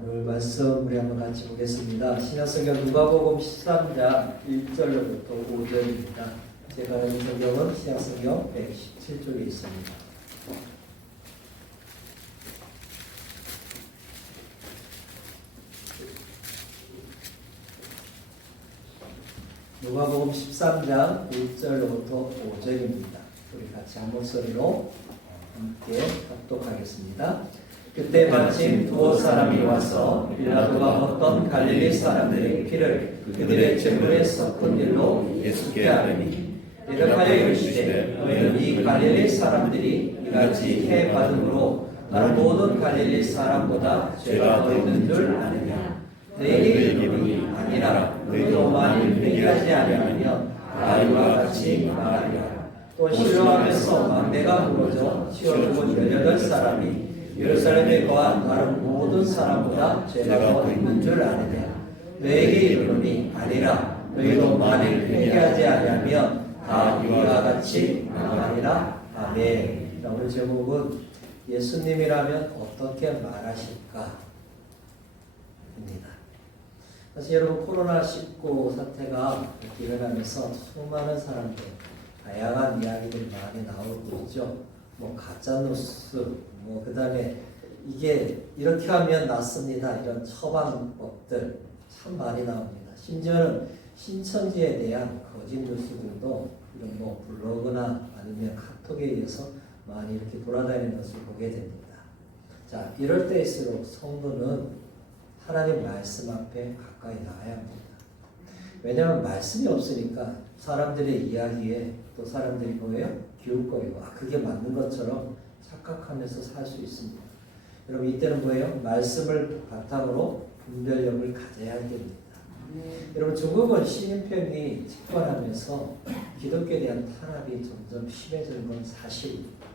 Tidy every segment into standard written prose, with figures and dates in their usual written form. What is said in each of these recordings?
오늘 말씀 우리 한번 같이 보겠습니다. 신약성경 누가복음 13장 1절로부터 5절입니다. 제가 읽은 성경은 신약성경 117쪽에 있습니다. 누가복음 13장 1절로부터 5절입니다. 우리 같이 한 목소리로 함께 합독하겠습니다. 그때 마침 두 사람이 와서 빌라도가 어떤 갈릴리 사람들의 피를 그들의 재물에 섞은 일로 예수께 하더니 대답하여 이르시되 너희는 이 갈릴리 사람들이 이같이 해 받음으로 다른 모든 갈릴리 사람보다 죄가 더 있는 줄 아느냐. 너희에게 이르노니 아니라 너희도 만일 회개하지 아니하면 다 이와 같이 말하리라. 또 실로암에서 망대가 무너져 치워 죽은 18사람이 예루살렘에 거한 다른 모든 사람보다 죄가 더 있는 줄 아느냐. 너에게 이르노니 아니라 너희도 만일 회개하지 아니하면 다 이와 같이 말하리라. 아멘. 오늘 제목은 예수님이라면 어떻게 말하실까 입니다. 사실 여러분 코로나19 사태가 일어나면서 수많은 사람들 다양한 이야기들이 많이 나오고 있죠. 뭐 가짜뉴스, 그 다음에 이게 이렇게 하면 낫습니다. 이런 처방법들 참 많이 나옵니다. 심지어는 신천지에 대한 거짓 뉴스들도 이런 뭐 블로그나 아니면 카톡에 의해서 많이 이렇게 돌아다니는 것을 보게 됩니다. 자, 이럴 때일수록 성도는 하나님 말씀 앞에 가까이 나아야 합니다. 왜냐하면 말씀이 없으니까 사람들의 이야기에 또 사람들이 뭐예요? 기웃거리고 그게 맞는 것처럼 착각하면서 살 수 있습니다. 여러분 이때는 뭐예요? 말씀을 바탕으로 분별력을 가져야 됩니다. 여러분 중국은 시진핑이 집권하면서 기독교에 대한 탄압이 점점 심해지는 건 사실입니다.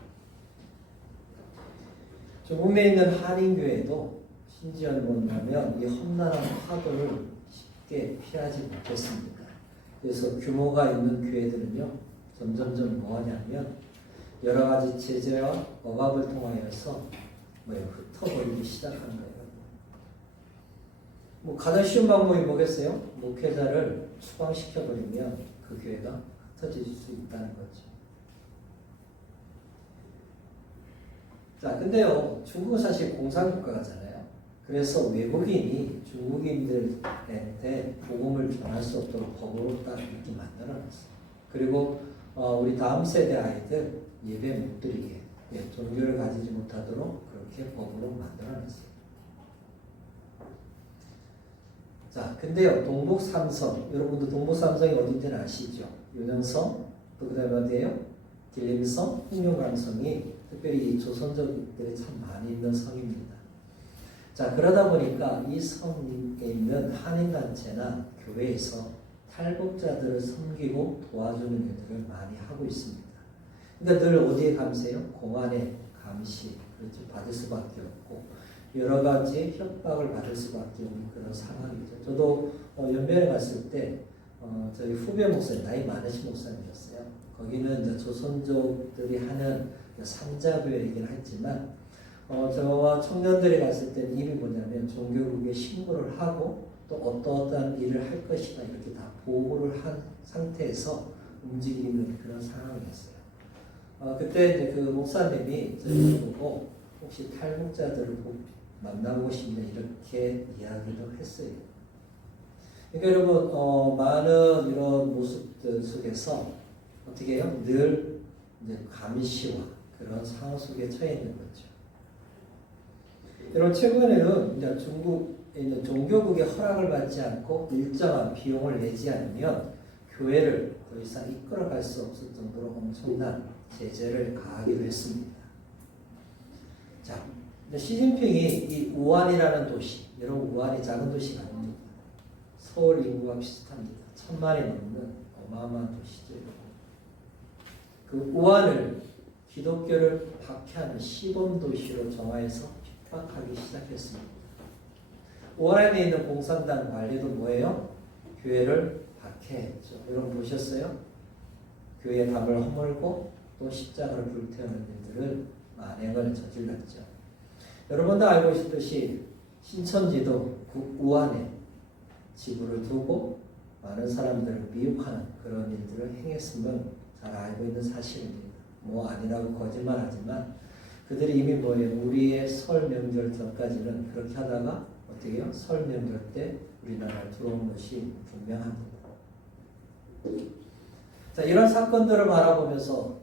중국 내에 있는 한인교회도 심지어는 뭐냐면 이 험난한 파도를 쉽게 피하지 못했습니다. 그래서 규모가 있는 교회들은요 점점점 뭐하냐면 여러 가지 제재와 억압을 통하여서 흩어버리기 시작하는 거예요. 가장 쉬운 방법이 뭐겠어요? 목회자를 추방시켜버리면 그 교회가 흩어질 수 있다는 거죠. 자, 근데요, 중국은 사실 공산국가잖아요. 그래서 외국인이 중국인들한테 복음을 전할 수 없도록 법으로 딱 이렇게 만들어놨어요. 그리고 우리 다음 세대 아이들 예배 못 드리게 종교를 가지지 못하도록 그렇게 법으로 만들어놨어요. 자, 근데요, 동북 삼성, 여러분도 동북 삼성이 어딘지는 아시죠? 윤영성, 또 그 다음에 어디에요? 길림성, 홍룡강성이 특별히 이 조선족들이 참 많이 있는 성입니다. 자, 그러다 보니까 이 성에 있는 한인단체나 교회에서 탈북자들을 섬기고 도와주는 일들을 많이 하고 있습니다. 그러니까 늘 어디에 감세요? 공안에 감시, 그렇죠. 받을 수밖에 없고 여러 가지 협박을 받을 수밖에 없는 그런 상황이죠. 저도 연변에 갔을 때 저희 후배 목사님, 나이 많으신 목사님이었어요. 거기는 이제 조선족들이 하는 삼자교회이긴 했지만 저와 청년들이 갔을 때는 이미 뭐냐면 종교국에 신고를 하고 또 어떠한 일을 할 것이다 이렇게 다 보고를 한 상태에서 움직이는 그런 상황이었어요. 그때 이제 그 목사님이 저를 보고 혹시 탈북자들을 만나고 싶냐 이렇게 이야기도 했어요. 그러니까 여러분 많은 이런 모습들 속에서 어떻게 해요? 늘 이제 감시와 그런 상황 속에 처해 있는 거죠. 여러분 최근에는 이제 중국에 있는 종교국의 허락을 받지 않고 일정한 비용을 내지 않으면 교회를 더 이상 이끌어갈 수 없을 정도로 엄청난 제재를 가하기도 했습니다. 자, 시진핑이 이 우한이라는 도시, 여러분 우한이 작은 도시가 아닙니다. 서울 인구와 비슷합니다. 1000만이 넘는 어마어마한 도시죠. 그 우한을 기독교를 박해하는 시범도시로 정하여서 핍박하기 시작했습니다. 우한에 있는 공산당 관리도 뭐예요? 교회를 박해했죠. 여러분 보셨어요? 교회의 담을 허물고 또 십자가를 불태우는 일들을 만행을 저질렀죠. 여러분도 알고 있듯이 신천지도 그 우한에 지구를 두고 많은 사람들을 미혹하는 그런 일들을 행했음을 잘 알고 있는 사실입니다. 뭐 아니라고 거짓말하지만 그들이 이미 뭐예요? 우리의 설 명절 전까지는 그렇게 하다가 어떻게 해요? 설 명절 때 우리나라에 들어온 것이 분명합니다. 자, 이런 사건들을 바라보면서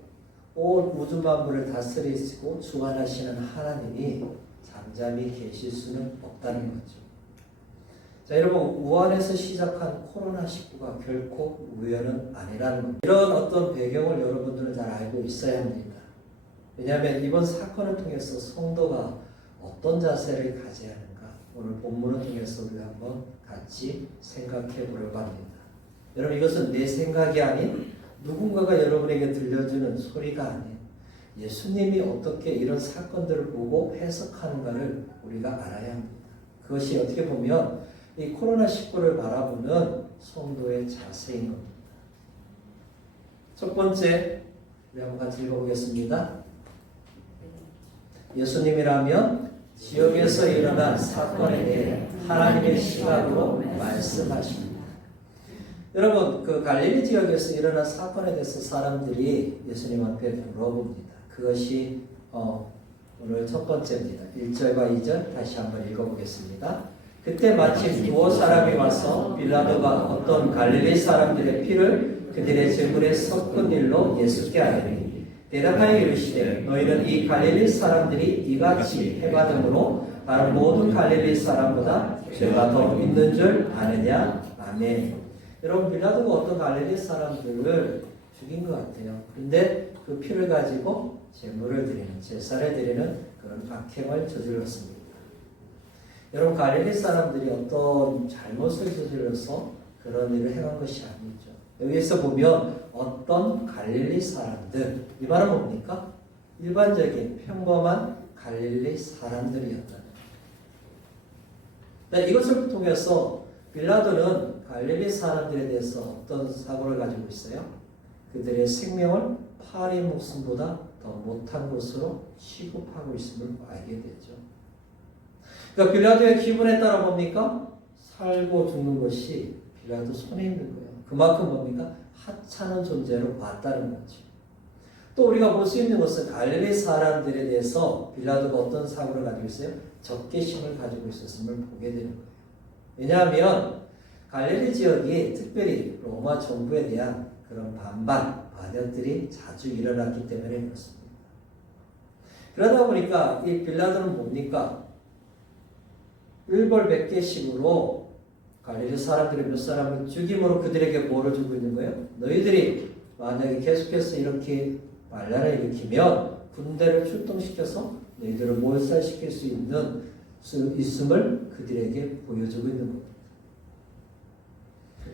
온 우주 만물을 다스리시고 주관하시는 하나님이 잠잠히 계실 수는 없다는 거죠. 자, 여러분, 우한에서 시작한 코로나19가 결코 우연은 아니라는 겁니다. 이런 어떤 배경을 여러분들은 잘 알고 있어야 합니다. 왜냐하면 이번 사건을 통해서 성도가 어떤 자세를 가져야 하는가, 오늘 본문을 통해서 우리가 한번 같이 생각해 보려고 합니다. 여러분, 이것은 내 생각이 아닌 누군가가 여러분에게 들려주는 소리가 아닌 예수님이 어떻게 이런 사건들을 보고 해석하는가를 우리가 알아야 합니다. 그것이 어떻게 보면 이 코로나19를 바라보는 성도의 자세인 겁니다. 첫 번째, 우리 한번 같이 읽어보겠습니다. 예수님이라면 지역에서 일어난 사건에 대해 하나님의 시각으로 말씀하십니다. 여러분, 그 갈릴리 지역에서 일어난 사건에 대해서 사람들이 예수님 앞에 물어봅니다. 그것이 오늘 첫 번째입니다. 1절과 2절 다시 한번 읽어보겠습니다. 그때 마침 두어 사람이 와서 빌라도가 어떤 갈릴리 사람들의 피를 그들의 제물에 섞은 일로 예수께 아뢰니 대답하여 이르시되 너희는 이 갈릴리 사람들이 이같이 해받음으로 다른 모든 갈릴리 사람보다 죄가 더 있는 줄 아느냐? 아멘. 여러분, 빌라도가 어떤 갈릴리 사람들을 죽인 것 같아요. 그런데 그 피를 가지고 제물을 드리는, 제사를 드리는 그런 악행을 저질렀습니다. 여러분, 갈릴리 사람들이 어떤 잘못을 저질러서 그런 일을 행한 것이 아니죠. 여기에서 보면 어떤 갈릴리 사람들, 이 말은 뭡니까? 일반적인 평범한 갈릴리 사람들이었다. 이것을 통해서 빌라도는 갈릴리 사람들에 대해서 어떤 사고를 가지고 있어요? 그들의 생명을 파리 목숨보다 더 못한 것으로 취급하고 있음을 알게 되죠. 그러니까 빌라도의 기분에 따라 뭡니까? 살고 죽는 것이 빌라도 손에 있는 거예요. 그만큼 뭡니까? 하찮은 존재로 봤다는 거죠. 또 우리가 볼 수 있는 것은 갈릴리 사람들에 대해서 빌라도가 어떤 사고를 가지고 있어요? 적개심을 가지고 있었음을 보게 되는 거예요. 왜냐하면 갈릴리 지역이 특별히 로마 정부에 대한 그런 반역들이 자주 일어났기 때문에 그렇습니다. 그러다 보니까 이 빌라도는 뭡니까? 일벌백계식으로 갈릴리 사람들이 몇 사람을 죽임으로 그들에게 뭐를 주고 있는 거예요? 너희들이 만약에 계속해서 이렇게 반란을 일으키면 군대를 출동시켜서 너희들을 몰살시킬 수 있음을 그들에게 보여주고 있는 겁니다.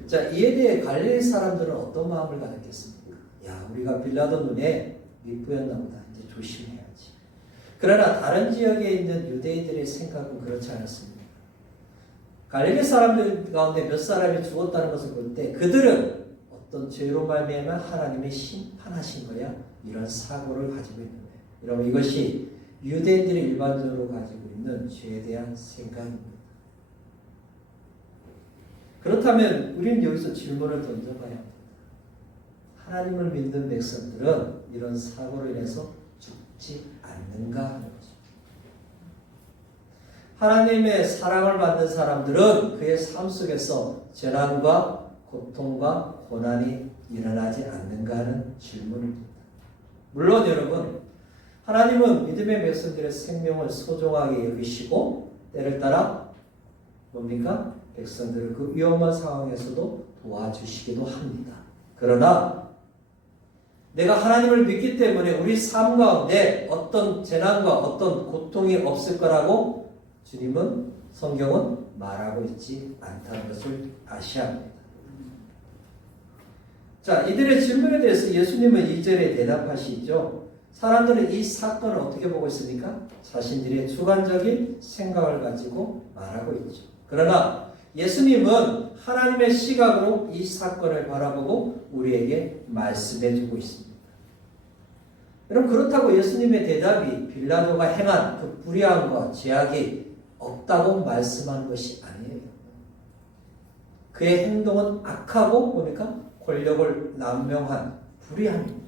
자, 이에 대해 갈릴리 사람들은 어떤 마음을 가졌겠습니까? 야, 우리가 빌라도 눈에 밑보였나 보다. 이제 조심해야지. 그러나 다른 지역에 있는 유대인들의 생각은 그렇지 않았습니다. 갈릴리 사람들 가운데 몇 사람이 죽었다는 것을 볼 때 그들은 어떤 죄로 말미암아 하나님이 심판하신 거야. 이런 사고를 가지고 있는 거예요. 여러분, 이것이 유대인들이 일반적으로 가지고 있는 죄에 대한 생각입니다. 그렇다면 우리는 여기서 질문을 던져봐야 합니다. 하나님을 믿는 백성들은 이런 사고로 인해서 죽지 않는가 하는 거죠. 하나님의 사랑을 받는 사람들은 그의 삶 속에서 재난과 고통과 고난이 일어나지 않는가 하는 질문입니다. 물론 여러분, 하나님은 믿음의 백성들의 생명을 소중하게 여기시고 때를 따라 뭡니까? 백성들을 그 위험한 상황에서도 도와주시기도 합니다. 그러나 내가 하나님을 믿기 때문에 우리 삶 가운데 어떤 재난과 어떤 고통이 없을 거라고 주님은, 성경은 말하고 있지 않다는 것을 아셔야 합니다. 자, 이들의 질문에 대해서 예수님은 2절에 대답하시죠. 사람들은 이 사건을 어떻게 보고 있습니까? 자신들의 주관적인 생각을 가지고 말하고 있죠. 그러나 예수님은 하나님의 시각으로 이 사건을 바라보고 우리에게 말씀해 주고 있습니다. 여러분, 그렇다고 예수님의 대답이 빌라도가 행한 그 불의함과 죄악이 없다고 말씀하는 것이 아니에요. 그의 행동은 악하고 뭡니까? 권력을 남용한 불의함입니다.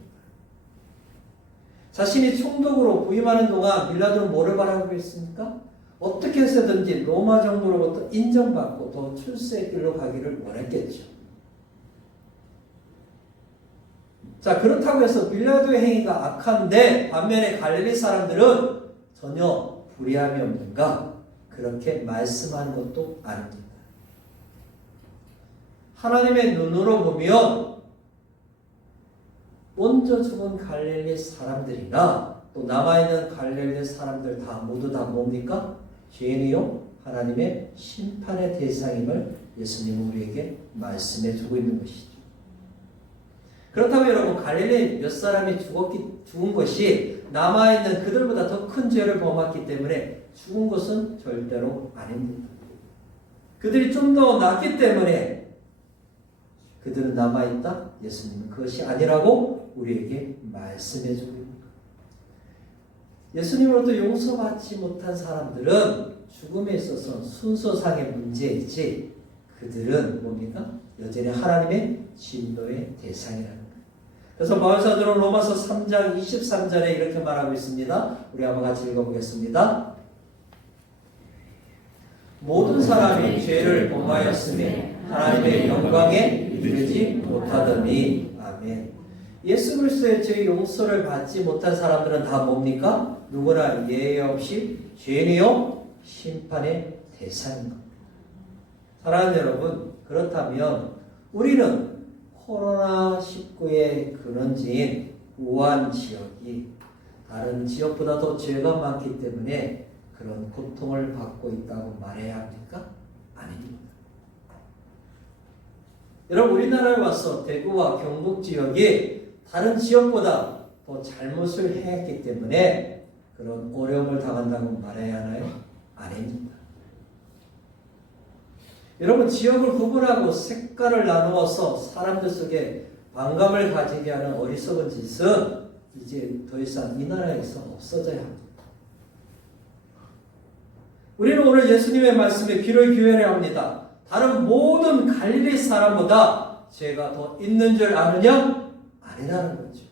자신이 총독으로 부임하는 동안 빌라도는 뭐를 바라고 있습니까? 어떻게 해서든지 로마 정부로부터 인정받고 더 출세의 길로 가기를 원했겠죠. 자, 그렇다고 해서 빌라도의 행위가 악한데 반면에 갈릴리 사람들은 전혀 불의함이 없는가? 그렇게 말씀하는 것도 아닙니다. 하나님의 눈으로 보면 먼저 죽은 갈릴리 사람들이나 또 남아있는 갈릴리 사람들 모두 다 뭡니까? 죄인이요 하나님의 심판의 대상임을 예수님은 우리에게 말씀해 주고 있는 것이죠. 그렇다면 여러분, 갈릴리 몇 사람이 죽은 것이 남아있는 그들보다 더 큰 죄를 범했기 때문에 죽은 것은 절대로 아닙니다. 그들이 좀 더 낫기 때문에 그들은 남아있다? 예수님은 그것이 아니라고 우리에게 말씀해 주고 있습니다. 예수님으로부터 용서받지 못한 사람들은 죽음에 있어서 순서상의 문제이지 그들은 뭡니까? 여전히 하나님의 진노의 대상이라는 거예요. 그래서 바울사도는 로마서 3장 23절에 이렇게 말하고 있습니다. 우리 한번 같이 읽어보겠습니다. 모든 사람이 죄를 범하였으며 하나님의 영광에 이르지 못하더니. 아멘. 예수 그리스도의 죄 용서를 받지 못한 사람들은 다 뭡니까? 누구나 예외 없이 죄인이요 심판의 대상인 겁니다. 사랑하는 여러분, 그렇다면 우리는 코로나19의 근원지인 우한 지역이 다른 지역보다 더 죄가 많기 때문에 그런 고통을 받고 있다고 말해야 합니까? 아닙니다. 여러분, 우리나라에 와서 대구와 경북 지역이 다른 지역보다 더 잘못을 행했기 때문에 그런 어려움을 당한다고 말해야 하나요? 아닙니다. 여러분, 지역을 구분하고 색깔을 나누어서 사람들 속에 반감을 가지게 하는 어리석은 짓은 이제 더 이상 이 나라에서 없어져야 합니다. 우리는 오늘 예수님의 말씀에 귀를 기울여야 합니다. 다른 모든 갈릴리 사람보다 죄가 더 있는 줄 아느냐? 아니라는 거죠.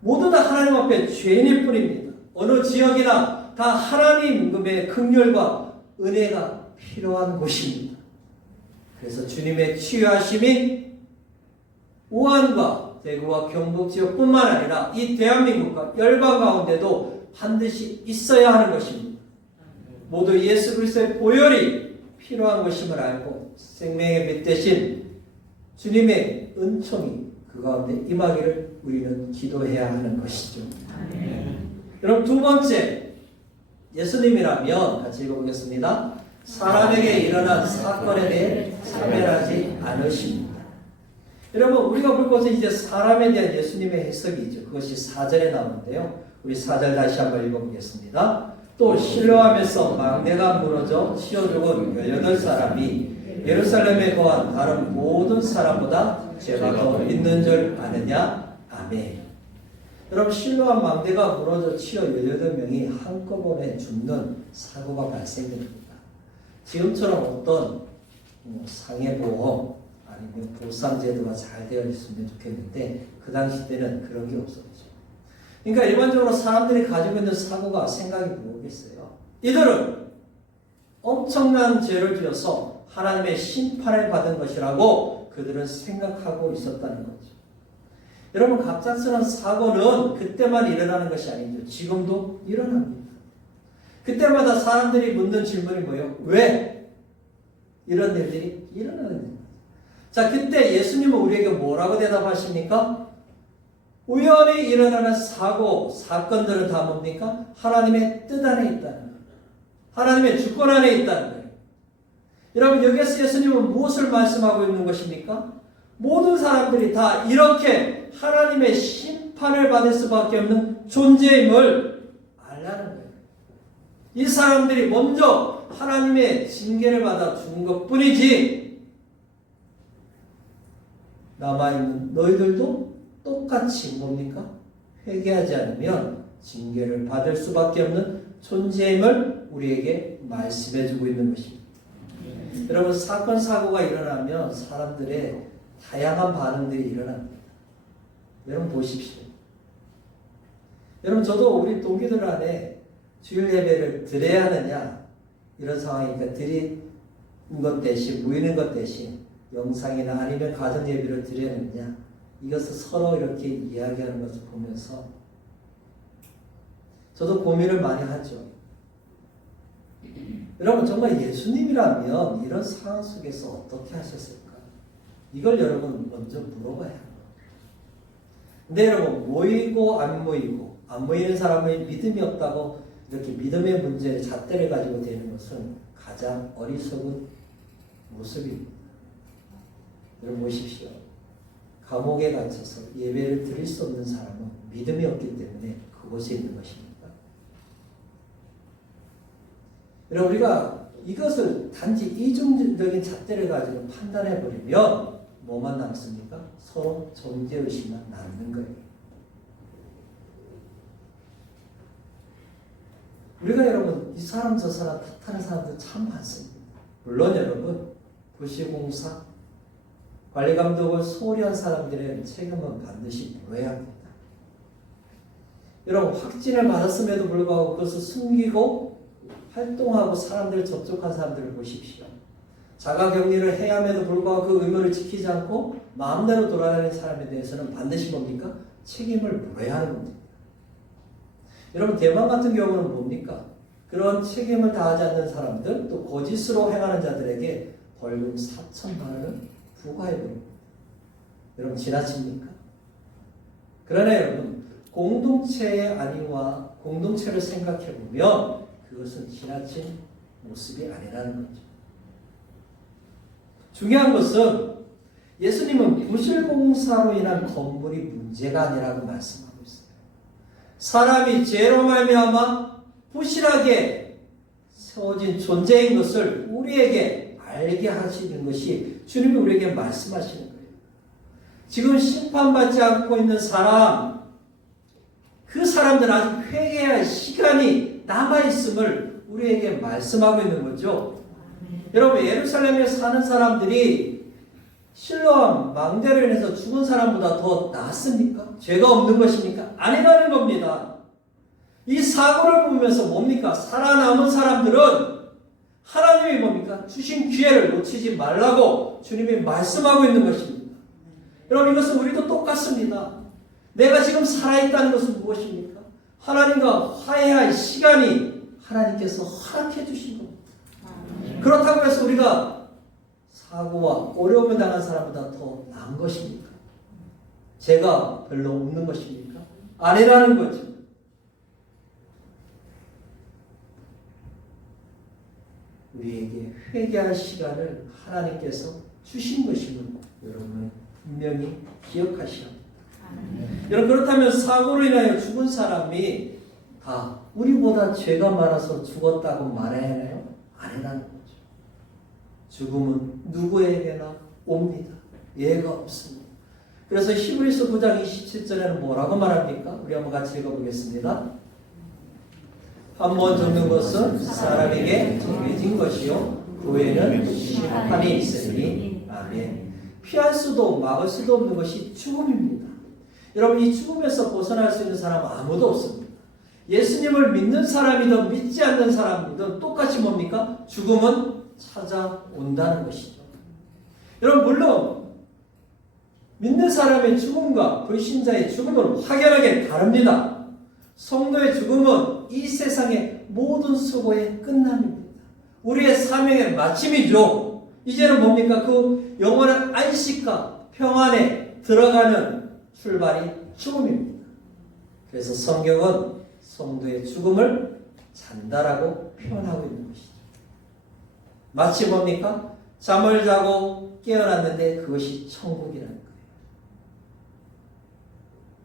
모두 다 하나님 앞에 죄인일 뿐입니다. 어느 지역이나 다 하나님의 긍휼과 은혜가 필요한 곳입니다. 그래서 주님의 치유하심이 우한과 대구와 경북 지역뿐만 아니라 이 대한민국과 열방 가운데도 반드시 있어야 하는 것입니다. 모두 예수 그리스도의 보혈이 필요한 것임을 알고 생명의 빛 대신 주님의 은총이 그 가운데 임하기를 우리는 기도해야 하는 것이죠. 여러분, 두 번째, 예수님이라면 같이 읽어보겠습니다. 사람에게 일어난 사건에 대해 사별하지 않으십니다. 여러분, 우리가 볼 것은 이제 사람에 대한 예수님의 해석이죠. 그것이 4절에 나오는데요. 우리 4절 다시 한번 읽어보겠습니다. 또 실로암에서 망대가 무너져 치어 죽은 18사람이 예루살렘에 거한 다른 모든 사람보다 죄가 더 있는 줄 아느냐? 아멘. 여러분, 실로암 망대가 무너져 치어 18명이 한꺼번에 죽는 사고가 발생됩니다. 지금처럼 어떤 상해보험 아니면 보상제도가 잘 되어 있으면 좋겠는데 그 당시 때는 그런 게 없었죠. 그러니까 일반적으로 사람들이 가지고 있는 사고가 생각이 뭐겠어요? 이들은 엄청난 죄를 지어서 하나님의 심판을 받은 것이라고 그들은 생각하고 있었다는 거죠. 여러분, 갑작스러운 사고는 그때만 일어나는 것이 아니죠. 지금도 일어납니다. 그때마다 사람들이 묻는 질문이 뭐예요? 왜 이런 일들이 일어나는지. 자, 그때 예수님은 우리에게 뭐라고 대답하십니까? 우연히 일어나는 사고, 사건들은 다 뭡니까? 하나님의 뜻 안에 있다는 거예요. 하나님의 주권 안에 있다는 거예요. 여러분, 여기에서 예수님은 무엇을 말씀하고 있는 것입니까? 모든 사람들이 다 이렇게 하나님의 심판을 받을 수밖에 없는 존재임을 알라는 거예요. 이 사람들이 먼저 하나님의 징계를 받아 죽은 것뿐이지 남아있는 너희들도 똑같이 뭡니까? 회개하지 않으면 징계를 받을 수밖에 없는 존재임을 우리에게 말씀해주고 있는 것입니다. 여러분, 사건 사고가 일어나면 사람들의 다양한 반응들이 일어납니다. 여러분 보십시오. 여러분, 저도 우리 동기들 안에 주일 예배를 드려야 하느냐 이런 상황이니까 드리는 것 대신, 모이는 것 대신 영상이나 아니면 가정 예배를 드려야 하느냐, 이것을 서로 이렇게 이야기하는 것을 보면서 저도 고민을 많이 하죠. 여러분, 정말 예수님이라면 이런 상황 속에서 어떻게 하셨을까? 이걸 여러분 먼저 물어봐야 합니다. 근데 여러분, 모이고 안 모이고, 안 모이는 사람의 믿음이 없다고 이렇게 믿음의 문제에 잣대를 가지고 되는 것은 가장 어리석은 모습입니다. 여러분 보십시오. 감옥에 갇혀서 예배를 드릴 수 없는 사람은 믿음이 없기 때문에 그곳에 있는 것입니다. 여러분, 우리가 이것을 단지 이중적인 잣대를 가지고 판단해 버리면 뭐만 남습니까? 서로 존재의식만 남는 거예요. 우리가 여러분, 이 사람 저 사람 탓하는 사람들 참 많습니다. 물론 여러분, 도시공사 관리감독을 소홀히 한 사람들의 책임은 반드시 물어야 합니다. 여러분, 확진을 받았음에도 불구하고 그것을 숨기고 활동하고 사람들을 접촉한 사람들을 보십시오. 자가격리를 해야 함에도 불구하고 그 의무를 지키지 않고 마음대로 돌아다니는 사람에 대해서는 반드시 뭡니까? 책임을 물어야 하는 겁니다. 여러분, 대만 같은 경우는 뭡니까? 그런 책임을 다하지 않는 사람들, 또 거짓으로 행하는 자들에게 벌금 4천만 원을 부과해버립니다. 여러분, 지나칩니까? 그러나 여러분, 공동체의 안위와 공동체를 생각해보면 그것은 지나친 모습이 아니라는 거죠. 중요한 것은 예수님은 부실공사로 인한 건물이 문제가 아니라고 말씀하고 있어요. 사람이 죄로 말미암아 부실하게 세워진 존재인 것을 우리에게 알게 하시는 것이 주님이 우리에게 말씀하시는 거예요. 지금 심판받지 않고 있는 사람, 그 사람들은 아직 회개할 시간이 남아있음을 우리에게 말씀하고 있는 거죠. 여러분, 예루살렘에 사는 사람들이 실로암 망대로 인해서 죽은 사람보다 더 낫습니까? 죄가 없는 것입니까? 아니라는 겁니다. 이 사고를 보면서 뭡니까? 살아남은 사람들은 하나님이 뭡니까? 주신 기회를 놓치지 말라고 주님이 말씀하고 있는 것입니다. 여러분, 이것은 우리도 똑같습니다. 내가 지금 살아있다는 것은 무엇입니까? 하나님과 화해할 시간이 하나님께서 허락해 주신 겁니다. 그렇다고 해서 우리가 사고와 어려움을 당한 사람보다 더 나은 것입니까? 죄가 별로 없는 것입니까? 아니라는 거죠. 우리에게 회개할 시간을 하나님께서 주신 것임을 여러분은 분명히 기억하셔야 합니다. 여러분, 그렇다면 사고로 인하여 죽은 사람이 다 우리보다 죄가 많아서 죽었다고 말해야 하나요? 아니라는 거죠. 죽음은 누구에게나 옵니다. 예가 없습니다. 그래서 히브리서 9장 27절에는 뭐라고 말합니까? 우리 한번 같이 읽어보겠습니다. 한 번 죽는 것은 사람에게 정해진 것이요 그 외에는 심판이 있으니. 아멘. 피할 수도 막을 수도 없는 것이 죽음입니다. 여러분, 이 죽음에서 벗어날 수 있는 사람은 아무도 없습니다. 예수님을 믿는 사람이든 믿지 않는 사람이든 똑같이 뭡니까? 죽음은 찾아온다는 것이죠. 여러분, 물론 믿는 사람의 죽음과 불신자의 죽음은 확연하게 다릅니다. 성도의 죽음은 이 세상의 모든 수고의 끝남입니다. 우리의 사명의 마침이죠. 이제는 뭡니까? 그 영원한 안식과 평안에 들어가는 출발이 죽음입니다. 그래서 성경은 성도의 죽음을 잔다라고 표현하고 있는 것이죠. 마치 뭡니까? 잠을 자고 깨어났는데 그것이 천국이라는 거예요.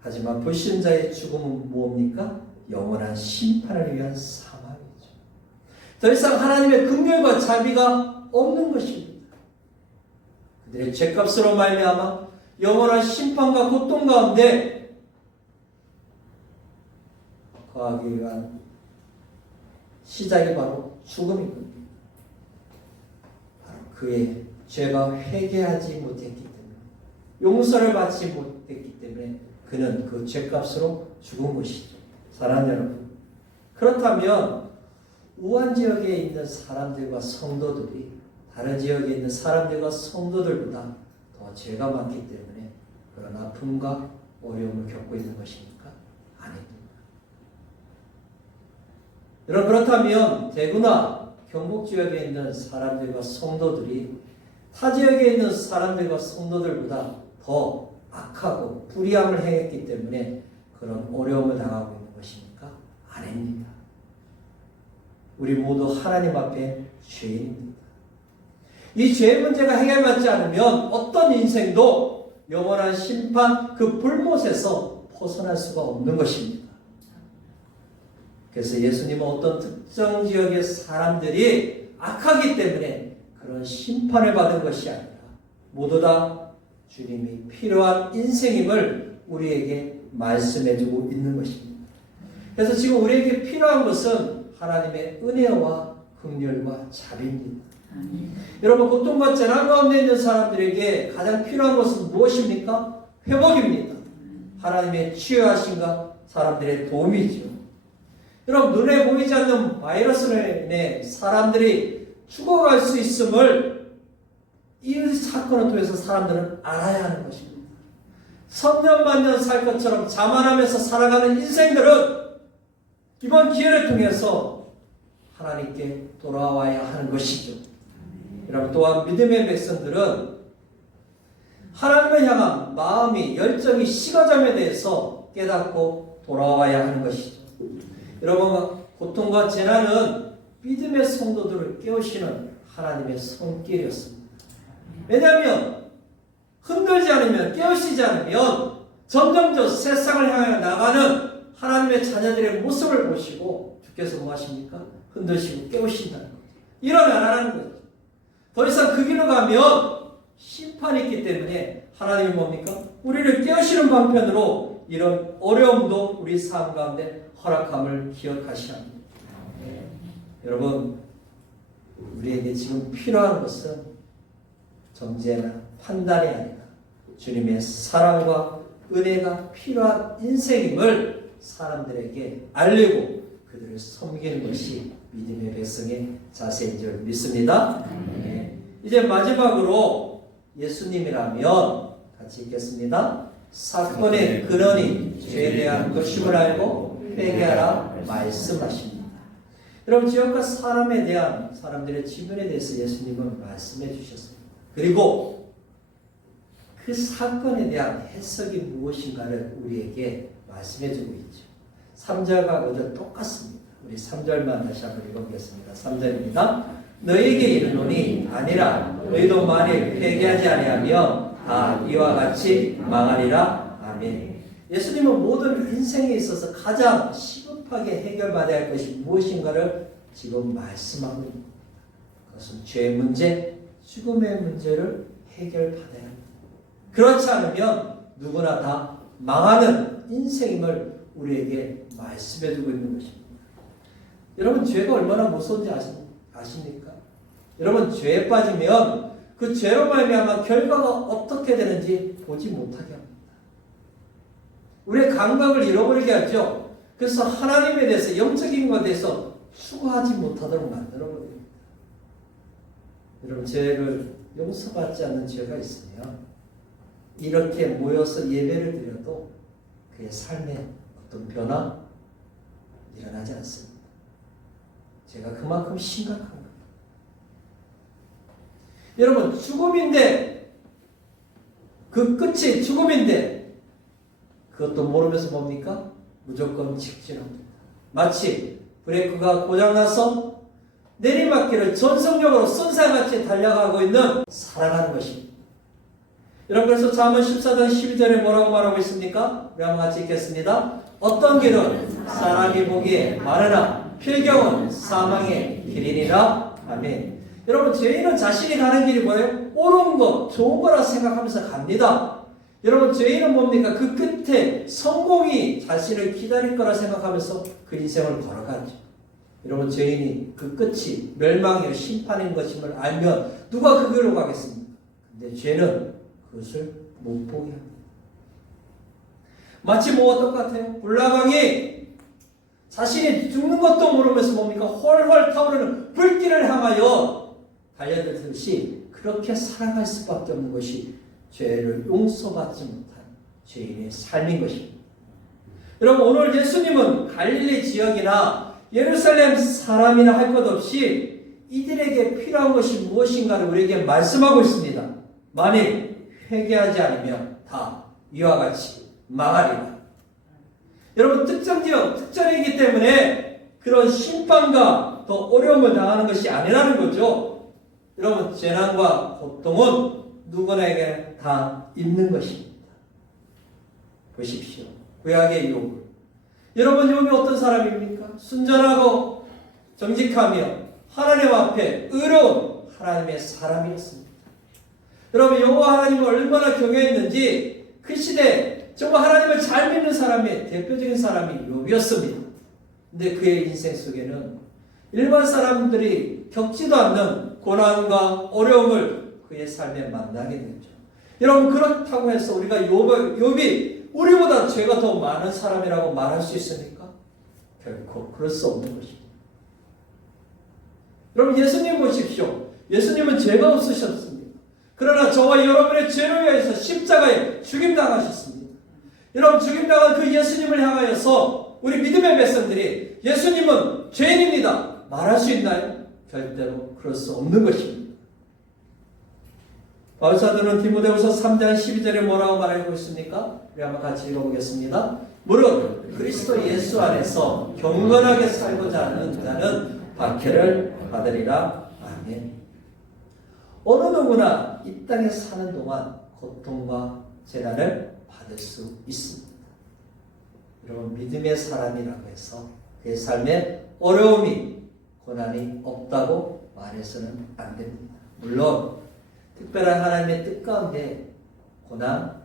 하지만 불신자의 죽음은 뭡니까? 영원한 심판을 위한 사망이죠. 더 이상 하나님의 긍휼과 자비가 없는 것입니다. 그들의 죄값으로 말미암아 영원한 심판과 고통 가운데 거하기 위한 시작이 바로 죽음인 겁니다. 바로 그의 죄가 회개하지 못했기 때문에, 용서를 받지 못했기 때문에 그는 그 죄값으로 죽은 것이죠. 사랑하는 여러분, 그렇다면 우한 지역에 있는 사람들과 성도들이 다른 지역에 있는 사람들과 성도들보다 더 죄가 많기 때문에 그런 아픔과 어려움을 겪고 있는 것입니까? 아닙니다. 여러분, 그렇다면 대구나 경북 지역에 있는 사람들과 성도들이 타 지역에 있는 사람들과 성도들보다 더 악하고 불의함을 행했기 때문에 그런 어려움을 당하고 있는 것입니까? 아닙니다. 우리 모두 하나님 앞에 죄인입니다. 이 죄의 문제가 해결받지 않으면 어떤 인생도 영원한 심판 그 불못에서 벗어날 수가 없는 것입니다. 그래서 예수님은 어떤 특정 지역의 사람들이 악하기 때문에 그런 심판을 받은 것이 아니라 모두 다 주님이 필요한 인생임을 우리에게 말씀해주고 있는 것입니다. 그래서 지금 우리에게 필요한 것은 하나님의 은혜와 긍휼과 자비입니다. 여러분, 고통과 재난 가운데 있는 사람들에게 가장 필요한 것은 무엇입니까? 회복입니다. 하나님의 치유하심과 사람들의 도움이죠. 여러분, 눈에 보이지 않는 바이러스로 인해 사람들이 죽어갈 수 있음을 이 사건을 통해서 사람들은 알아야 하는 것입니다. 천년만년 살 것처럼 자만하면서 살아가는 인생들은 이번 기회를 통해서 하나님께 돌아와야 하는 것이죠. 여러분, 또한 믿음의 백성들은 하나님을 향한 마음이, 열정이 식어짐에 대해서 깨닫고 돌아와야 하는 것이죠. 여러분, 고통과 재난은 믿음의 성도들을 깨우시는 하나님의 손길이었습니다. 왜냐하면 흔들지 않으면, 깨우시지 않으면 점점 더 세상을 향해 나가는 하나님의 자녀들의 모습을 보시고 주께서 뭐 하십니까? 흔드시고 깨우신다는 거죠. 일어나라는 거죠. 더 이상 그 길로 가면 심판이 있기 때문에 하나님이 뭡니까? 우리를 깨우시는 방편으로 이런 어려움도 우리 삶 가운데 허락함을 기억하셔야 합니다. 여러분, 우리에게 지금 필요한 것은 정죄나 판단이 아니라 주님의 사랑과 은혜가 필요한 인생임을 사람들에게 알리고 그들을 섬기는 것이 믿음의 백성의 자세인 줄 믿습니다. 네. 이제 마지막으로 예수님이라면 같이 읽겠습니다. 사건의 근원이 죄에 대한 것임을 알고 회개하라 말씀하십니다. 여러분, 지역과 사람에 대한 사람들의 지분에 대해서 예수님은 말씀해 주셨습니다. 그리고 그 사건에 대한 해석이 무엇인가를 우리에게 말씀해 주고 있죠. 3절과 5절 똑같습니다. 우리 3절만 다시 한번 읽어보겠습니다. 3절입니다. 너희에게 이르노니 아니라 너희도 만일 회개하지 아니하면 다 이와 같이 망하리라. 아멘. 예수님은 모든 인생에 있어서 가장 시급하게 해결받아야 할 것이 무엇인가를 지금 말씀하고 있습니다. 그것은 죄의 문제, 죽음의 문제를 해결받아야 합니다. 그렇지 않으면 누구나 다 망하는 인생임을 우리에게 말씀해주고 있는 것입니다. 여러분, 죄가 얼마나 무서운지 아십니까? 여러분, 죄에 빠지면 그 죄로 말미암아 결과가 어떻게 되는지 보지 못하게 합니다. 우리의 감각을 잃어버리게 하죠. 그래서 하나님에 대해서, 영적인 것에 대해서 추구하지 못하도록 만들어버립니다. 여러분, 죄를 용서받지 않는 죄가 있으면 이렇게 모여서 예배를 드려도 그의 삶에 어떤 변화 일어나지 않습니다. 죄가 그만큼 심각한 겁니다. 여러분, 죽음인데, 그 끝이 죽음인데 그것도 모르면서 뭡니까? 무조건 직진합니다. 마치 브레이크가 고장나서 내리막길을 전속력으로 선사같이 달려가고 있는 살아가는 것입니다. 여러분, 그래서 잠언 14장 12절에 뭐라고 말하고 있습니까? 우리 한번 같이 읽겠습니다. 어떤 길은 사람이 보기에 많으나 필경은 사망의 길이니라. 아멘. 여러분, 죄인은 자신이 가는 길이 뭐예요? 옳은 것, 좋은 거라 생각하면서 갑니다. 여러분, 죄인은 뭡니까? 그 끝에 성공이 자신을 기다릴 거라 생각하면서 그 인생을 걸어가죠. 여러분 죄인이 그 끝이 멸망이요 심판인 것임을 알면 누가 그 길로 가겠습니까? 근데 죄는 그것을 못 보게 합니다. 마치 뭐와 똑같아요? 불나방이 자신이 죽는 것도 모르면서 뭡니까? 헐헐 타오르는 불길을 향하여 달려들듯이 그렇게 살아갈 수밖에 없는 것이 죄를 용서받지 못한 죄인의 삶인 것입니다. 여러분 오늘 예수님은 갈릴리 지역이나 예루살렘 사람이나 할 것 없이 이들에게 필요한 것이 무엇인가를 우리에게 말씀하고 있습니다. 만일 회개하지 않으면 다 이와 같이 망하리라. 여러분 특정 지역, 특정이기 때문에 그런 심판과 더 어려움을 당하는 것이 아니라는 거죠. 여러분 재난과 고통은 누구에게 다 있는 것입니다. 보십시오. 구약의 욥. 여러분 욥이 어떤 사람입니까? 순전하고 정직하며 하나님 앞에 의로운 하나님의 사람이었습니다. 여러분 여호와 하나님을 얼마나 경외했는지 그 시대에 정말 하나님을 잘 믿는 사람의 대표적인 사람이 욥이었습니다. 근데 그의 인생 속에는 일반 사람들이 겪지도 않는 고난과 어려움을 그의 삶에 만나게 됐죠. 여러분 그렇다고 해서 우리가 욥이 우리보다 죄가 더 많은 사람이라고 말할 수 있습니까? 결코 그럴 수 없는 것입니다. 여러분 예수님 보십시오. 예수님은 죄가 없으셨습니다. 그러나 저와 여러분의 죄를 위해서 십자가에 죽임당하셨습니다. 여러분 죽임당한 그 예수님을 향하여서 우리 믿음의 백성들이 예수님은 죄인입니다 말할 수 있나요? 절대로 그럴 수 없는 것입니다. 바울사도는 디모데후서 3장 12절에 뭐라고 말하고 있습니까? 우리 한번 같이 읽어보겠습니다. 무릇 그리스도 예수 안에서 경건하게 살고자 하는 자는 박해를 받으리라. 아멘. 어느 누구나 이 땅에 사는 동안 고통과 재난을 받을 수 있습니다. 여러분 믿음의 사람이라고 해서 그의 삶에 어려움이 고난이 없다고 말해서는 안 됩니다. 물론 특별한 하나님의 뜻 가운데 고난,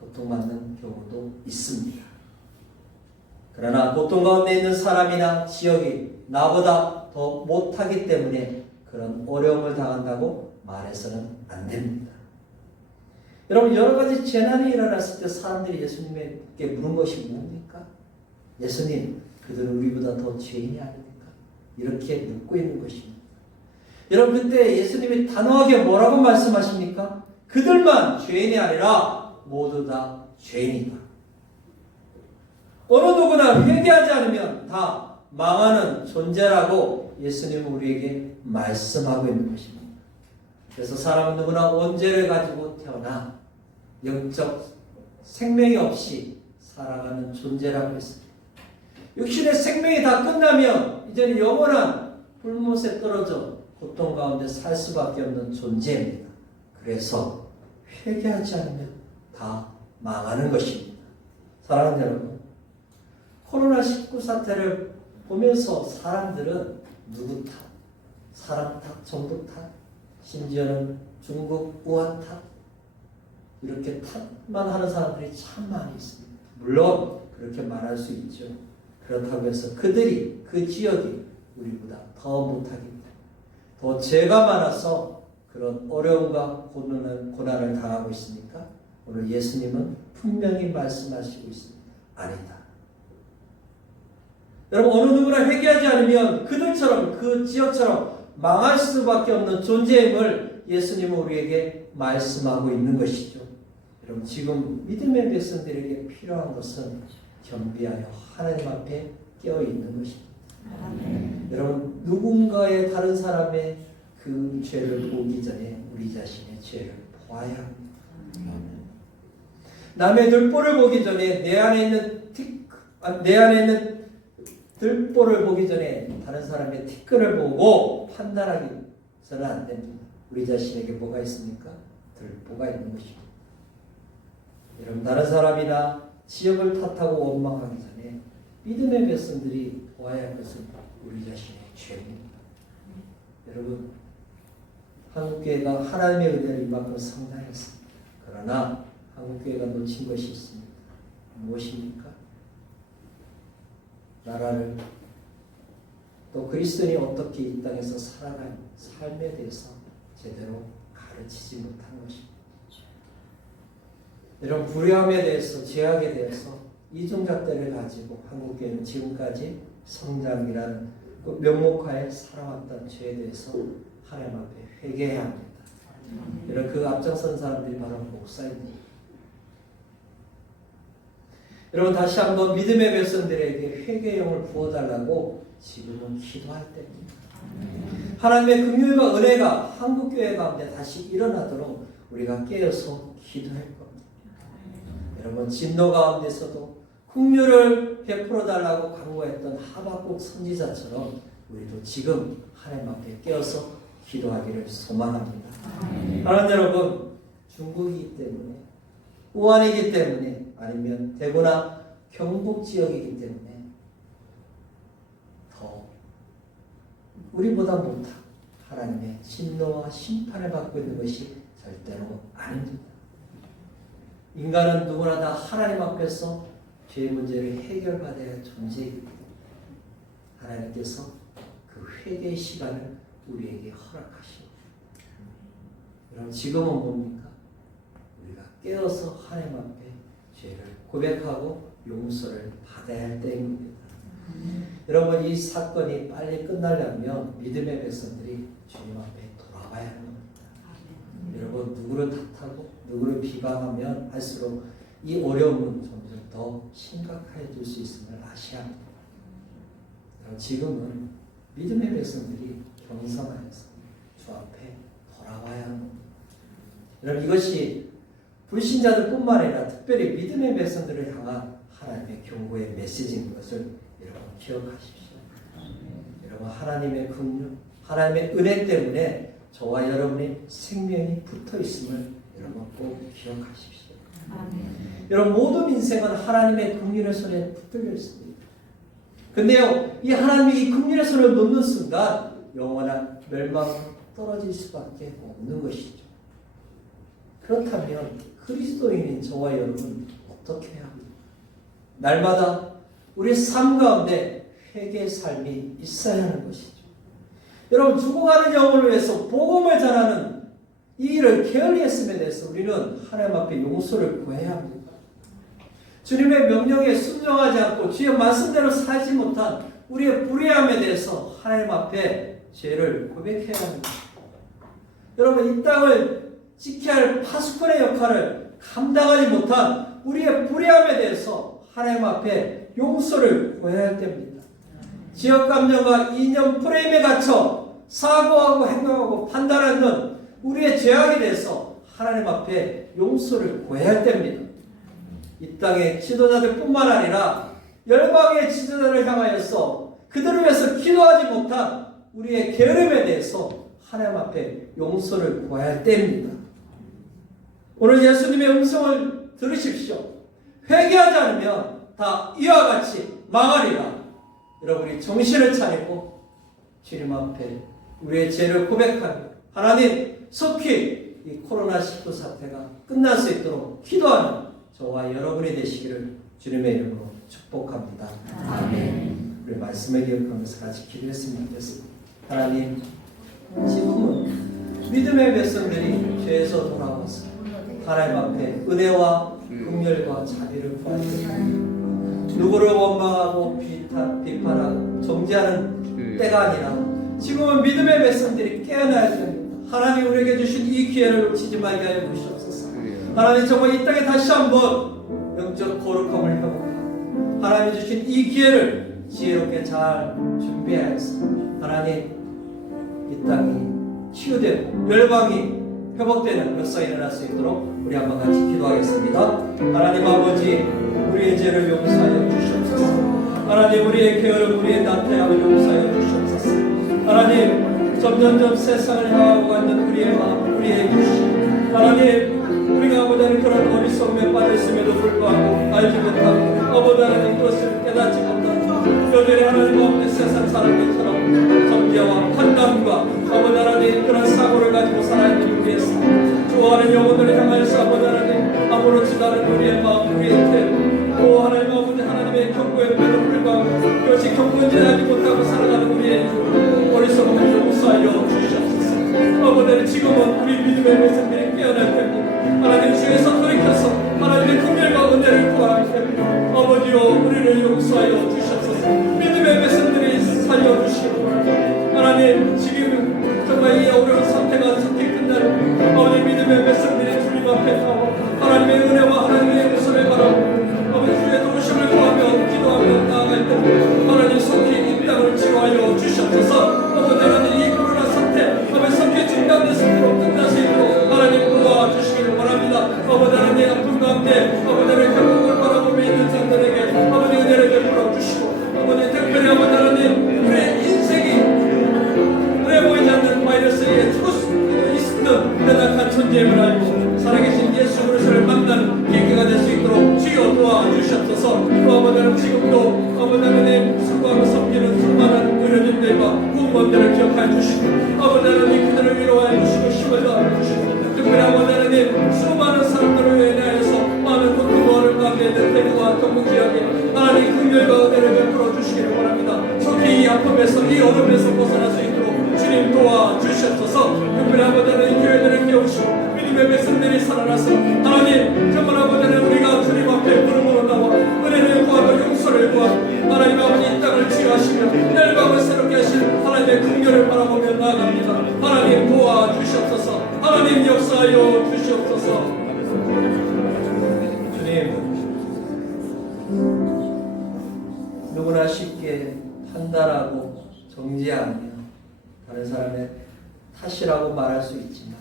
고통받는 경우도 있습니다. 그러나 고통 가운데 있는 사람이나 지역이 나보다 더 못하기 때문에 그런 어려움을 당한다고 말해서는 안 됩니다. 여러분 여러 가지 재난이 일어났을 때 사람들이 예수님에게 물은 것이 뭡니까? 예수님, 그들은 우리보다 더 죄인이 아닙니까? 이렇게 묻고 있는 것입니다. 여러분 그때 예수님이 단호하게 뭐라고 말씀하십니까? 그들만 죄인이 아니라 모두 다 죄인이다. 어느 누구나 회개하지 않으면 다 망하는 존재라고 예수님은 우리에게 말씀하고 있는 것입니다. 그래서 사람은 누구나 원죄를 가지고 태어나 영적 생명이 없이 살아가는 존재라고 했습니다. 육신의 생명이 다 끝나면 이제는 영원한 불못에 떨어져 고통 가운데 살 수밖에 없는 존재입니다. 그래서 회개하지 않으면 다 망하는 것입니다. 사랑하는 여러분, 코로나19 사태를 보면서 사람들은 누구 탓, 사람 탓, 정부 탓, 심지어는 중국 우한 탓, 이렇게 탓만 하는 사람들이 참 많이 있습니다. 물론 그렇게 말할 수 있죠. 그렇다고 해서 그들이, 그 지역이 우리보다 더 못하겠다. 더 죄가 많아서 그런 어려움과 고난을 당하고 있습니까? 오늘 예수님은 분명히 말씀하시고 있습니다. 아니다. 여러분 어느 누구나 회개하지 않으면 그들처럼 그 지역처럼 망할 수밖에 없는 존재임을 예수님은 우리에게 말씀하고 있는 것이죠. 여러분 지금 믿음의 백성들에게 필요한 것은 겸비하여 하나님 앞에 깨어있는 것입니다. 여러분 누군가의 다른 사람의 그 죄를 보기 전에 우리 자신의 죄를 보아야 합니다. 남의 들보를 보기 전에 내 안에 있는 들보를 보기 전에 다른 사람의 티끌을 보고 판단하기서는 안 됩니다. 우리 자신에게 뭐가 있습니까? 들보가 있는 것입니다. 여러분 다른 사람이나 지역을 탓하고 원망하기 전에 믿음의 백성들이 보아야 할 것은 우리 자신의 죄입니다. 여러분 한국교회가 하나님의 은혜를 이만큼 성장했습니다. 그러나 한국교회가 놓친 것이 있습니다. 무엇입니까? 나라를 또 그리스도인이 어떻게 이 땅에서 살아가는 삶에 대해서 제대로 가르치지 못한 것입니다. 이런 불의함에 대해서, 죄악에 대해서 이중잣대를 가지고 한국교회는 지금까지 성장이라는 그 명목하에 살아왔던 죄에 대해서 하나님 앞에 회개해야 합니다. 이런 그 앞장선 사람들이 바로 목사입니다. 여러분 다시 한번 믿음의 백성들에게 회개의 영을 부어달라고 지금은 기도할 때입니다. 하나님의 긍휼과 은혜가 한국교회 가운데 다시 일어나도록 우리가 깨어서 기도할 겁니다. 여러분 진노 가운데서도 긍휼을 베풀어 달라고 간구했던 하박국 선지자처럼 우리도 지금 하나님 앞에 깨어서 기도하기를 소망합니다. 하나님 여러분, 중국이기 때문에, 우한이기 때문에, 아니면 대구나 경북 지역이기 때문에 더 우리보다 못한 하나님의 진노와 심판을 받고 있는 것이 절대로 아닙니다. 인간은 누구나 다 하나님 앞에서 죄의 문제를 해결받아야 할 존재이기 때문에 하나님께서 그 회개의 시간을 우리에게 허락하시고, 그럼 지금은 뭡니까? 우리가 깨어서 하나님 앞에 죄를 고백하고 용서를 받아야 할 때입니다. 여러분 이 사건이 빨리 끝나려면 믿음의 백성들이 주님 앞에 돌아와야 하는 겁니다. 여러분 누구를 탓하고 누구를 비방하면 할수록 이 어려움은 점점 더 심각해질 수 있음을 아셔야 합니다. 지금은 믿음의 백성들이 겸손하여서 주 앞에 돌아와야 하는 겁니다. 여러분 이것이 불신자들 뿐만 아니라 특별히 믿음의 백성들을 향한 하나님의 경고의 메시지인 것을 여러분 기억하십시오. 여러분 하나님의 긍휼, 하나님의 은혜 때문에 저와 여러분의 생명이 붙어 있음을 여러분 꼭 기억하십시오. 여러분 모든 인생은 하나님의 긍휼의 손에 붙들려 있습니다. 근데요, 이 하나님이 이 긍휼의 손을 놓는 순간 영원한 멸망으로 떨어질 수밖에 없는 것이죠. 그렇다면 그리스도인인 저와 여러분 어떻게 해야 합니까? 날마다 우리 삶 가운데 회개의 삶이 있어야 하는 것이죠. 여러분 죽어가는 영혼을 위해서 복음을 전하는 이 일을 게을리 했음에 대해서 우리는 하나님 앞에 용서를 구해야 합니다. 주님의 명령에 순종하지 않고 주의 말씀대로 살지 못한 우리의 불의함에 대해서 하나님 앞에 죄를 고백해야 합니다. 여러분 이 땅을 지켜야 할 파수꾼의 역할을 감당하지 못한 우리의 불의함에 대해서 하나님 앞에 용서를 구해야 할 때입니다. 지역감정과 이념 프레임에 갇혀 사고하고 행동하고 판단하는 우리의 죄악에 대해서 하나님 앞에 용서를 구해야 할 때입니다. 이 땅의 지도자들 뿐만 아니라 열방의 지도자를 향하여서 그들을 위해서 기도하지 못한 우리의 게으름에 대해서 하나님 앞에 용서를 구해야 할 때입니다. 오늘 예수님의 음성을 들으십시오. 회개하지 않으면 다 이와 같이 망하리라. 여러분이 정신을 차리고 주님 앞에 우리의 죄를 고백하며 하나님 속히 이 코로나19 사태가 끝날 수 있도록 기도하는 저와 여러분이 되시기를 주님의 이름으로 축복합니다. 아멘. 우리 말씀을 기억하면서 같이 기도했으면 좋겠습니다. 하나님, 지금은 믿음의 백성들이 죄에서 돌아와서 하나님 앞에 은혜와 긍휼과 자비를 구하십니다. 누구를 원망하고 비판하고 정죄하는 때가 아니라 지금은 믿음의 백성들이 깨어나야 됩니다. 하나님 우리에게 주신 이 기회를 놓치지 말게 하여 주시옵소서. 하나님 정말 이 땅에 다시 한번 영적 거룩함을 회복하고 하나님 주신 이 기회를 지혜롭게 잘 준비하여서 하나님 이 땅이 치유되고 열방이 회복되는 역사가 일어날 수 있도록 우리 한번 같이 기도하겠습니다. 하나님 아버지, 우리의 죄를 용서하여 주시옵소서. 하나님 우리의 게으름, 우리의 나태함을 용서하여 주시옵소서. 하나님 점점점 세상을 향하고 있는 우리의 마음, 우리의 육신, 하나님 우리가 아버지는 그런 어리석음에 빠졌음에도 불구하고 알지 못하고 아버지 하나님 그것을 깨닫지 못하고 여전히 하나님 없는 세상 사람들처럼 정죄와 판단과 아버지 하나님 그런 사고를 가지고 살아야 되는 우리의 삶, 좋아하는 영혼들을 향하여서 아버지 하나님 아무렇지도 않은 우리의 마음, 우리의 태, 오 하나님 아버지 하나님의 경고에 불구하고 그것이 경고되지 못하고 살아가는 우리의 아버지 지금은 우리 믿음의 백성들이 깨어날 때고 하나님 주에서 돌이켜서 하나님의 긍휼과 은혜를 구할 때 아버지여 우리를 용서하여 주셨소서. 믿음의 백성들이 살려주시기 바랍니다. 하나님 지금 정말 이 어려운 상태가 어떻게 끝나는 아버지 믿음의 백성들이 주님 앞에 나와 하나님의 은혜와 하나님의 용서를 바라고 아버지 주의 도우심을 구하며 기도하며 나아갈 때 하나님 속히 이 땅을 치료하여 주셨소서. 아버지 하나님 이 코로나 사태 아버지 속히 중단될 수 있도록 끝날 수 있도록 하나님 도와주시기를 바랍니다. 아버지 하나님 아픔 가운데 아버지 하나님 행복을 바라보며 있는 자들에게 아버지 은혜를 베풀어 주시고 아버지 특별히 아버지 하나님 우리의 인생이 눈에 보이지 않는 바이러스에 죽을 수 있는 연약한 존재임을 알고 살아계신 예수 그리스도를 만나는 계기가 될 수 있도록 주여 도와주셨소서. 또 아버지 하나님 지금도 아버지 하나님 수고하고 섬기는 수많은 의료진들과 공무원들을 기억하여 주시고 아버지 하나님 그들을 위로하여 주시고 힘을 더하여 주시고 특별히 아버지 하나님 수많은 사람들을 인하여서 많은 고통을 가운데 있는 대구와 경북 지역에 하나님 긍휼과 은혜를 베풀어 주시기를 바랍니다. 속히 이 아픔에서 이 어둠에서 벗어날 수 있도록 주님 도와주셨소서. 특별히 아버지 하나님 교회들을 깨우시고 믿음의 백성들이 살아나서 하나님 정말 아버지 하나님 우리가 주님 앞에 무릎으로 나와 은혜를 구하고 용서를 구하고 하나님 아버지 이 땅을 치유하시며 열방을 새롭게 하신 하나님의 긍휼을 바라보며 나아갑니다. 하나님 도와주시옵소서. 하나님 역사하여 주시옵소서. 주님 누구나 쉽게 판단하고 정죄하며 다른 사람의 탓이라고 말할 수 있지만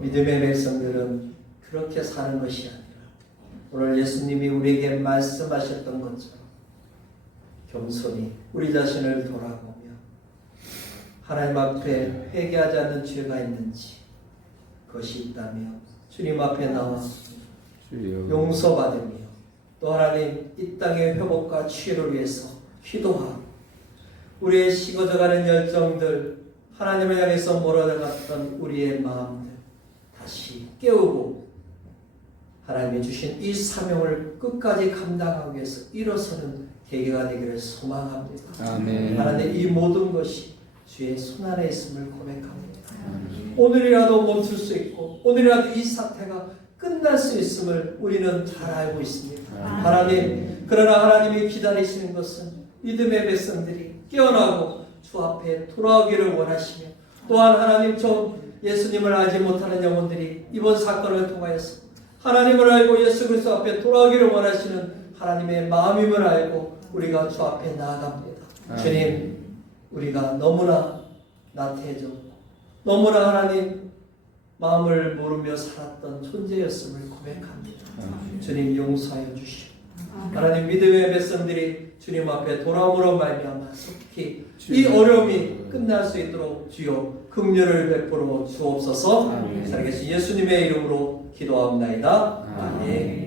믿음의 백성들은 그렇게 사는 것이 아니라 오늘 예수님이 우리에게 말씀하셨던 것처럼 겸손히 우리 자신을 돌아보며 하나님 앞에 회개하지 않는 죄가 있는지 그것이 있다며 주님 앞에 나와 용서받으며 또 하나님 이 땅의 회복과 치유를 위해서 기도하고 우리의 식어져가는 열정들 하나님을 향해서 멀어져갔던 우리의 마음들 다시 깨우고 하나님이 주신 이 사명을 끝까지 감당하기 위해서 일어서는 계기가 되기를 소망합니다. 아멘. 하나님 이 모든 것이 주의 손안에 있음을 고백합니다. 아멘. 오늘이라도 멈출 수 있고 오늘이라도 이 사태가 끝날 수 있음을 우리는 잘 알고 있습니다. 아멘. 하나님 그러나 하나님이 기다리시는 것은 믿음의 백성들이 깨어나고 주 앞에 돌아오기를 원하시며 또한 하나님 저 예수님을 알지 못하는 영혼들이 이번 사건을 통하여서 하나님을 알고 예수 그리스도 앞에 돌아오기를 원하시는 하나님의 마음임을 알고 우리가 주 앞에 나아갑니다. 주님 우리가 너무나 나태해졌고 너무나 하나님 마음을 모르며 살았던 존재였음을 고백합니다. 주님 용서하여 주시오. 하나님 믿음의 백성들이 주님 앞에 돌아옴으로 말미암아 속히 이 어려움이 끝날 수 있도록 주여 긍휼을 베풀어 주옵소서. 살아계신 예수님의 이름으로 기도합나이다. 아멘.